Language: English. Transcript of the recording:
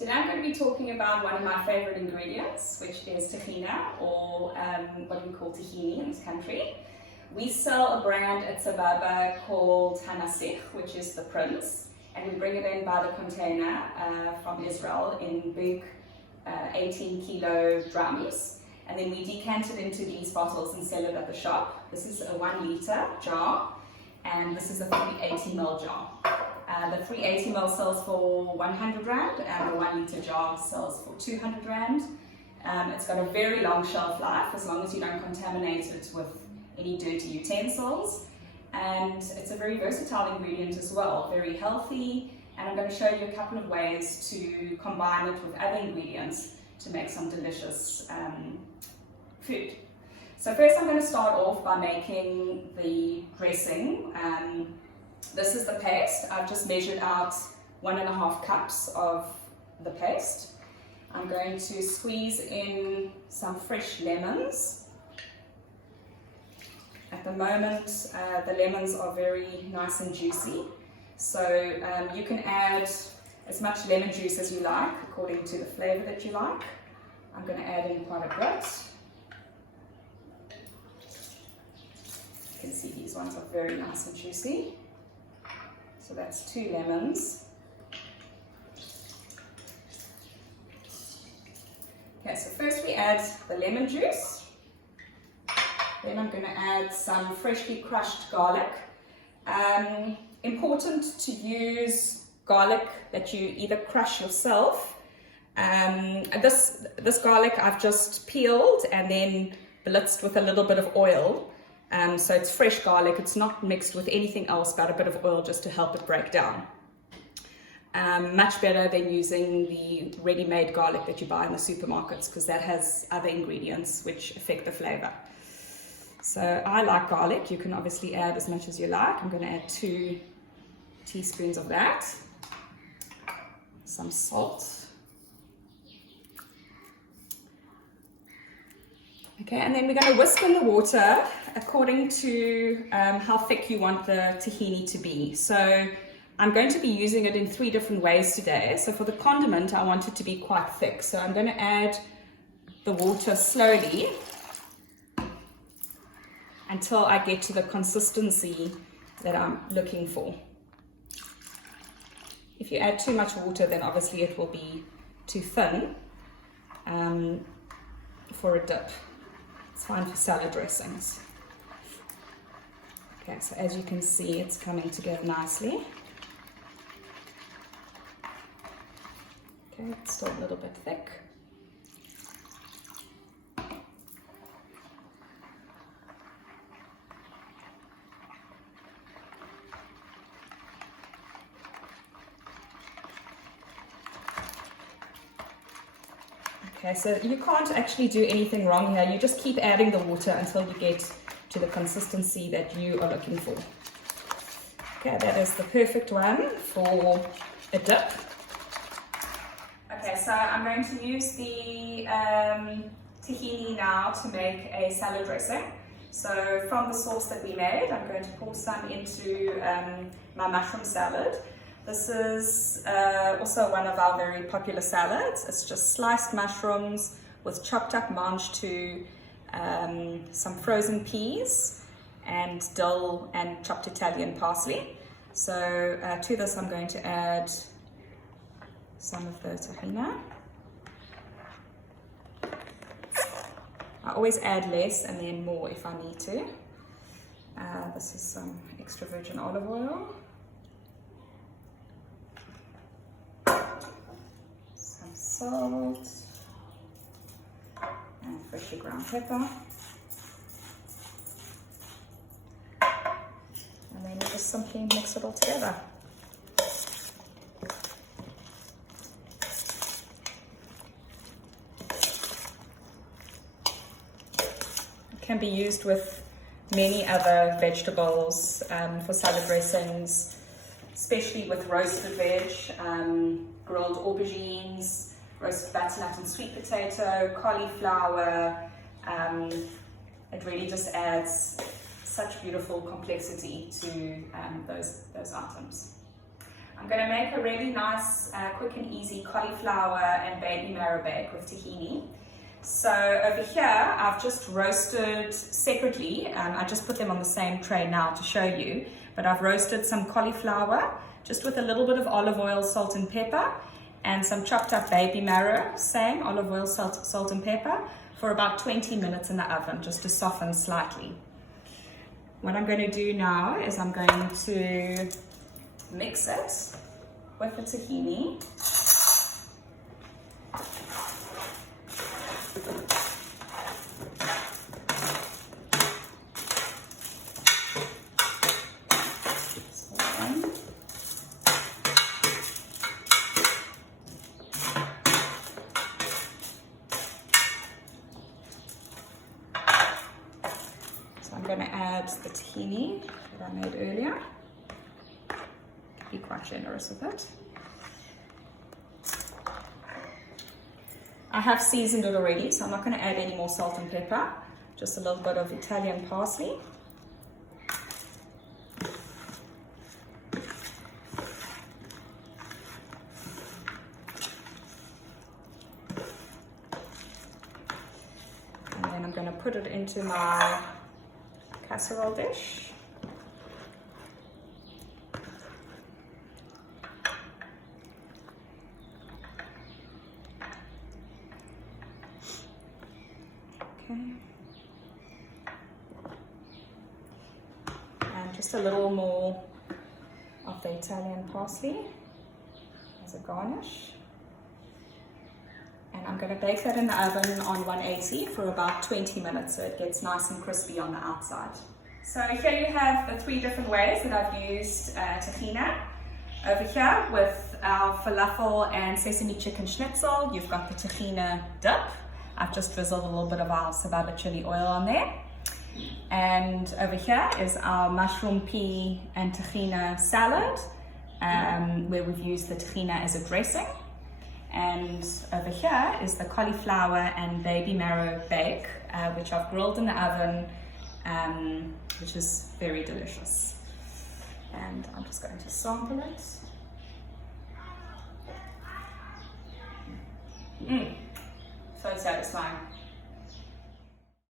Today I'm going to be talking about one of my favorite ingredients, which is tahini, or what we call tahini in this country. We sell a brand at Sababa called Tahini, which is the Prince, and we bring it in by the container from Israel in big 18 kilo drums, and then we decant it into these bottles and sell it at the shop. This is a 1 liter jar, and this is a 380 ml jar. The 380 ml sells for 100 rand, and the 1 liter jar sells for 200 rand. It's got a very long shelf life, as long as you don't contaminate it with any dirty utensils. And it's a very versatile ingredient as well, very healthy. And I'm going to show you a couple of ways to combine it with other ingredients to make some delicious food. So first I'm going to start off by making the dressing. This is the paste. I've just measured out 1.5 cups of the paste. I'm going to squeeze in some fresh lemons. At the moment, the lemons are very nice and juicy. So you can add as much lemon juice as you like, according to the flavor that you like. I'm going to add in quite a bit. You can see these ones are very nice and juicy. So that's 2 lemons. Okay, so first we add the lemon juice. Then I'm going to add some freshly crushed garlic. Important to use garlic that you either crush yourself. This garlic I've just peeled and then blitzed with a little bit of oil. So it's fresh garlic, it's not mixed with anything else but a bit of oil just to help it break down. Much better than using the ready-made garlic that you buy in the supermarkets, because that has other ingredients which affect the flavor. So I like garlic. You can obviously add as much as you like. I'm going to add 2 teaspoons of that. Some salt. Okay, and then we're going to whisk in the water according to how thick you want the tahini to be. So I'm going to be using it in 3 different ways today. So for the condiment, I want it to be quite thick. So I'm going to add the water slowly until I get to the consistency that I'm looking for. If you add too much water, then obviously it will be too thin for a dip. It's fine for salad dressings. Okay, so as you can see, it's coming together nicely. Okay, it's still a little bit thick. Okay, so you can't actually do anything wrong here. You just keep adding the water until you get to the consistency that you are looking for. Okay, that is the perfect one for a dip. Okay, so I'm going to use the tahini now to make a salad dressing. So from the sauce that we made, I'm going to pour some into my mushroom salad. This is also one of our very popular salads. It's just sliced mushrooms with chopped up mange, some frozen peas and dill and chopped Italian parsley. So to this I'm going to add some of the tahini. I always add less and then more if I need to. This is some extra virgin olive oil. Salt and freshly ground pepper, and then you just simply mix it all together. It can be used with many other vegetables for salad dressings, especially with roasted veg, grilled aubergines, roasted butternut and sweet potato, cauliflower. It really just adds such beautiful complexity to those items. I'm going to make a really nice, quick and easy cauliflower and baby marrow bake with tahini. So over here, I've just roasted separately. I just put them on the same tray now to show you, but I've roasted some cauliflower just with a little bit of olive oil, salt and pepper, and some chopped up baby marrow, same olive oil, salt and pepper, for about 20 minutes in the oven, just to soften slightly. What I'm going to do now is I'm going to mix it with the tahini. I'm going to add the tahini that I made earlier. Be quite generous with it. I have seasoned it already, so I'm not going to add any more salt and pepper. Just a little bit of Italian parsley. And then I'm going to put it into my casserole dish. Okay. And just a little more of the Italian parsley as a garnish. And I'm going to bake that in the oven on 180 for about 20 minutes so it gets nice and crispy on the outside. So here you have the 3 different ways that I've used tahini. Over here with our falafel and sesame chicken schnitzel, you've got the tahini dip. I've just drizzled a little bit of our Sababa chili oil on there. And over here is our mushroom pea and tahini salad, where we've used the tahini as a dressing. And over here is the cauliflower and baby marrow bake, which I've grilled in the oven, which is very delicious. And I'm just going to sample it. So satisfying.